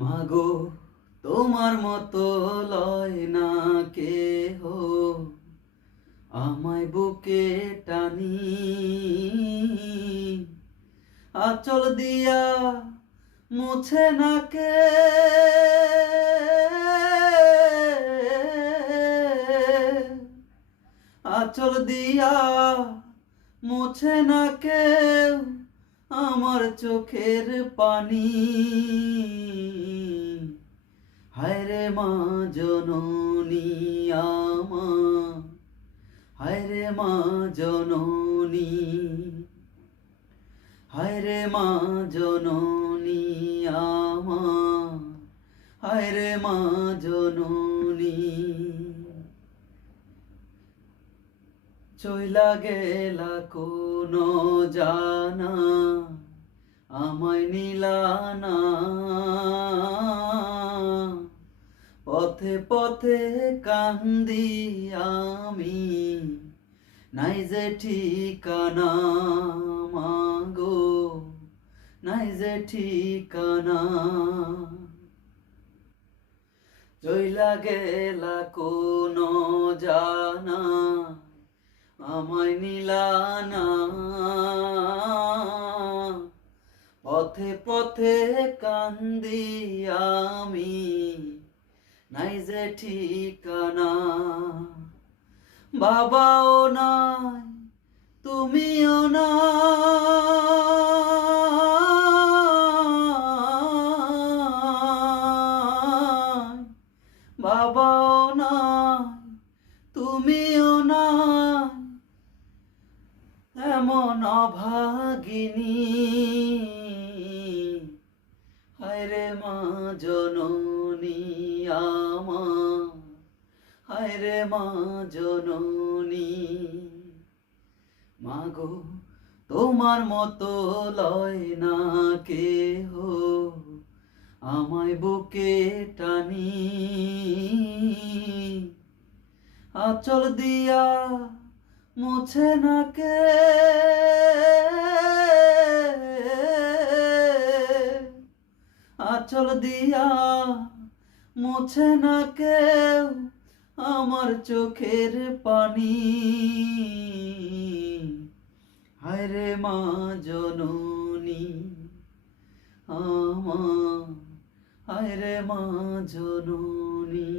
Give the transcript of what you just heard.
মাগো তোমার মতো লয় না কেহ, আমায় বুকে টানি আঁচল দিয়া মুছে না কে। আঁচল দিয়া মুছে না কেউ আমার চোখের পানি। হায়রে মা জননী আমার, হায়রে মা জননী, হায়রে মা জননী আমার, হায়রে মা জননী। চইলা গেলা কোনো জানা আমায় নিলানা, পথে পথে কান্দি আমি নাই যে ঠিকানা। মাগো নাই যে ঠিকানা, চইলা গেলা কোনো জানা আমায় নিলানা, পথে পথে কান্দি আমি নাই যে ঠিকানা। বাবাও নাই তুমিও নাই, বাবাও নাই তুমিও নাই, এমন অভাগিনী। হায়রে মা জননী আমার, হায়রে মা জননী। মাগো তোমার মতো লয় না কেহ, আমায় বুকে টানি আঁচল দিয়া মুছে না কে। আঁচল দিয়া মুছে না কেউ আমার চোখের পানি। হায়রে মা জননী আমার, হায়রে মা জননী।